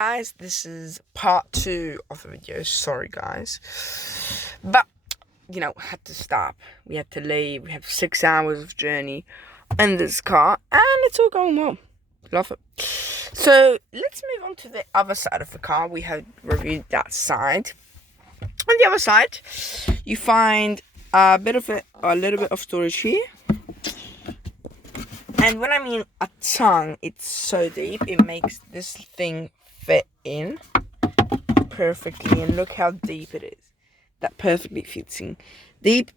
Guys, this is part 2 of the video. Sorry guys, but had to stop. We had to leave. We have 6 hours of journey in this car, and it's all going well. Love it. So let's move on to the other side of the car. We have reviewed that side. On the other side, you find a little bit of storage here. And when I mean a ton, it's so deep, it makes this thing fit in perfectly. And look how deep it is. That perfectly fits in deep.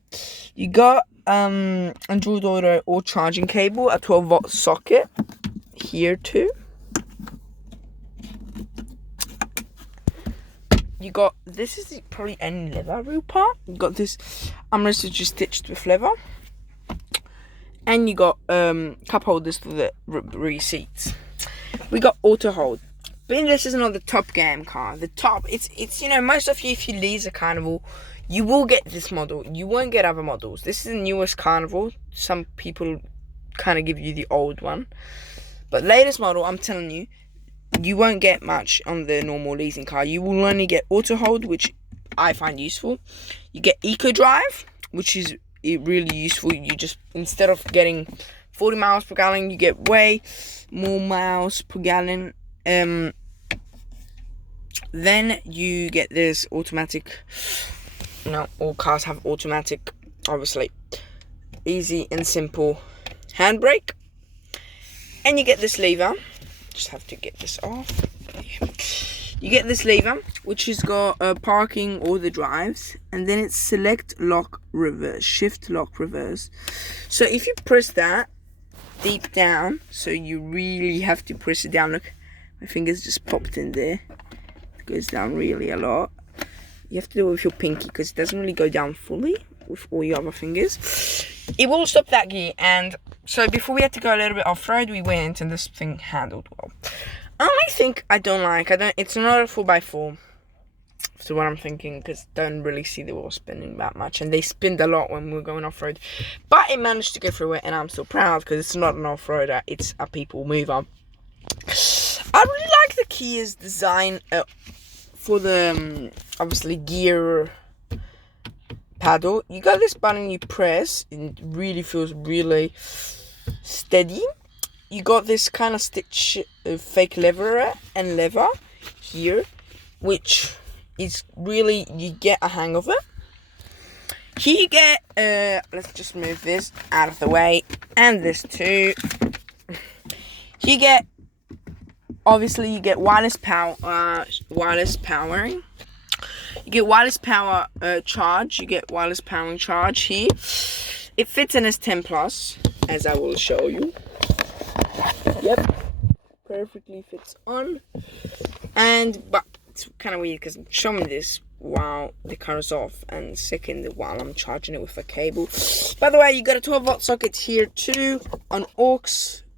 You got Android Auto or charging cable, a 12-volt socket here too. You got, this is probably any leather real part. You got this armrest which is stitched with leather. And you got cup holders for the rear seats. We got auto hold. But this is not the top game car. The top, it's most of you, if you lease a Carnival, you will get this model. You won't get other models. This is the newest Carnival. Some people kind of give you the old one. But latest model, I'm telling you, you won't get much on the normal leasing car. You will only get auto hold, which I find useful. You get eco drive, which is really useful. You just, instead of getting 40 miles per gallon, you get way more miles per gallon. Then you get this automatic. All cars have automatic, obviously. Easy and simple handbrake. And you get this lever. Just have to get this off. You get this lever, which has got parking or the drives, and then it's select lock reverse, shift lock reverse. So if you press that deep down, so you really have to press it down. Look, my fingers just popped in there. It goes down really a lot. You have to do it with your pinky because it doesn't really go down fully with all your other fingers. It will stop that gear. And so before we had to go a little bit off-road, we went, and this thing handled well. Only thing I don't like, it's not a 4x4, so what I'm thinking, because I don't really see the wheels spinning that much, and they spinned a lot when we were going off-road, but it managed to go through it, and I'm so proud, because it's not an off-roader, it's a people mover. I really like the Kia's design for the, obviously, gear paddle. You got this button you press, and it really feels really steady. You got this kind of stitch fake lever here, which is really, you get a hang of it. Here you get, let's just move this out of the way, and this too. You get, obviously you get wireless powering. You get wireless power charge. You get wireless powering charge here. It fits in as 10 Plus, as I will show you. Yep, perfectly fits on. But it's kind of weird because I'm showing this while the car is off, and second while I'm charging it with a cable. By the way, you got a 12-volt socket here too, an aux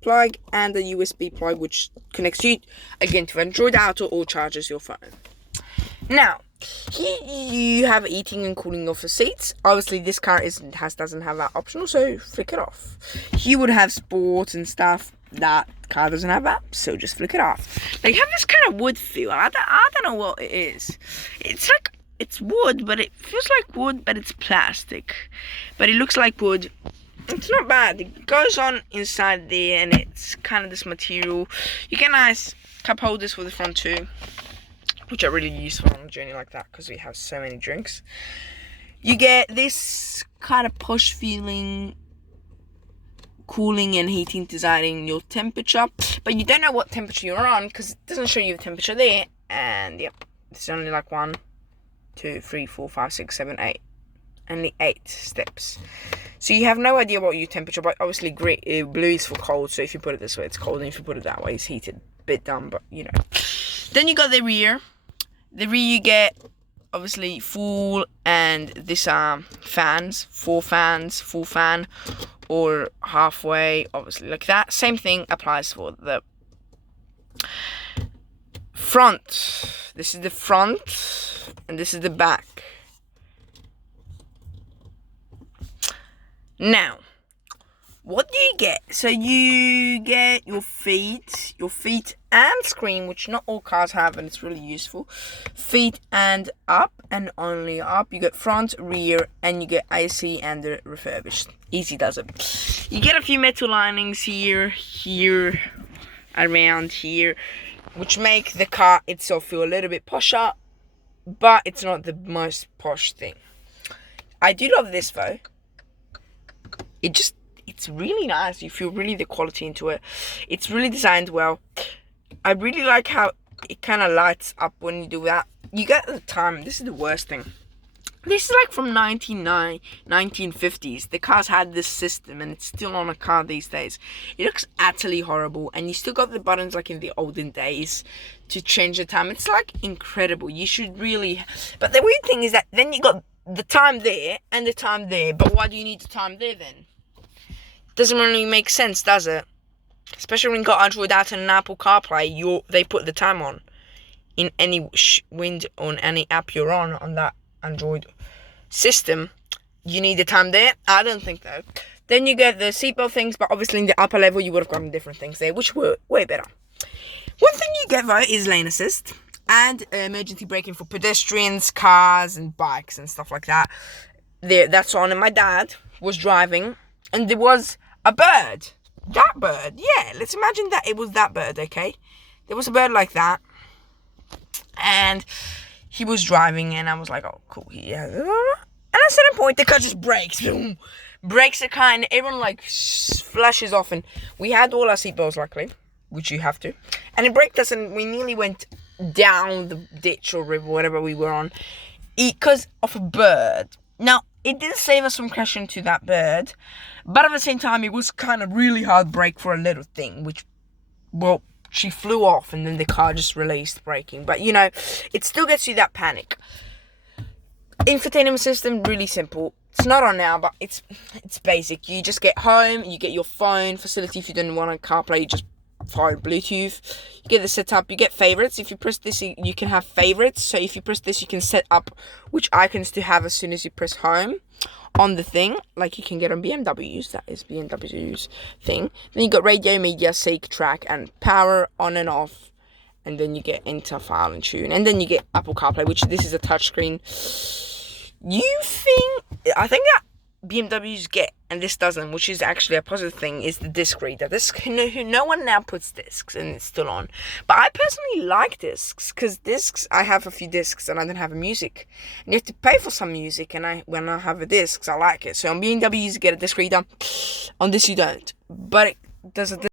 plug and a USB plug, which connects you again to Android Auto or charges your phone. Now, here you have heating and cooling of the seats. Obviously, this car doesn't have that optional, so flick it off. You would have sport and stuff. That car doesn't have that, so just flick it off. They have this kind of wood feel. I don't know what it is. It's like, it's wood, but it feels like wood, but it's plastic. But it looks like wood. It's not bad. It goes on inside there, and it's kind of this material. You get nice cup holders for the front too, which are really useful on a journey like that because we have so many drinks. You get this kind of posh feeling, cooling and heating, deciding your temperature, but you don't know what temperature you're on because it doesn't show you the temperature there. And yep, it's only like 1, 2, 3, 4, 5, 6, 7, 8. Only 8 steps. So you have no idea what your temperature, but obviously blue is for cold, so if you put it this way, it's cold, and if you put it that way, it's heated. Bit dumb, but you know. Then you got the rear. The rear you get, obviously, full, and these are fans, 4 fans, full fan, or halfway, obviously, like that. Same thing applies for the front. This is the front, and this is the back. Now, What do you get? So you get your feet and screen, which not all cars have, and it's really useful. Feet and up, and only up. You get front, rear, and you get IC and the refurbished. Easy does it. You get a few metal linings here, around here, which make the car itself feel a little bit posher, but it's not the most posh thing. I do love this though. It's really nice. You feel really the quality into it. It's really designed well. I really like how it kind of lights up when you do that. You get the time. This is the worst thing. This is like from 1950s. The cars had this system, and it's still on a car these days. It looks utterly horrible, and you still got the buttons like in the olden days to change the time. It's like incredible. You should really... But the weird thing is that then you got the time there and the time there. But why do you need the time there then? Doesn't really make sense, does it? Especially when you got Android Auto and Apple CarPlay, they put the time on in any wind on any app you're on that Android system. You need the time there? I don't think so. Then you get the seatbelt things, but obviously in the upper level you would have gotten different things there, which were way better. One thing you get though is lane assist and emergency braking for pedestrians, cars, and bikes and stuff like that. That's on. And my dad was driving, and there was a bird. That bird, yeah. Let's imagine that it was that bird, okay? There was a bird like that, and he was driving, and I was like, oh, cool. Yeah. And at a certain point, the car just breaks. Boom. Breaks the car, and everyone, like, flashes off. And we had all our seatbelts, luckily, which you have to. And it braked us, and we nearly went down the ditch or river, whatever we were on, because of a bird. Now, it did save us from crashing to that bird, but at the same time, it was kind of really hard brake for a little thing, which, well, she flew off, and then the car just released braking. But, you know, it still gets you that panic. Infotainment system, really simple. It's not on now, but it's basic. You just get home, you get your phone facility. If you don't want a CarPlay, you just fire Bluetooth. You get the setup, you get favorites. If you press this, you can have favorites. So if you press this, you can set up which icons to have as soon as you press home on the thing, like you can get on BMWs. That is BMW's thing. Then you got radio, media, sync, track, and power on and off. And then you get enter, file, and tune. And then you get Apple CarPlay, which this is a touchscreen. I think that BMWs get, and this doesn't, which is actually a positive thing, is the disc reader. No one now puts discs, and it's still on. But I personally like discs, because discs, I have a few discs, and I don't have a music. And you have to pay for some music, and when I have a disc, I like it. So on BMWs, you get a disc reader. On this, you don't. But it does a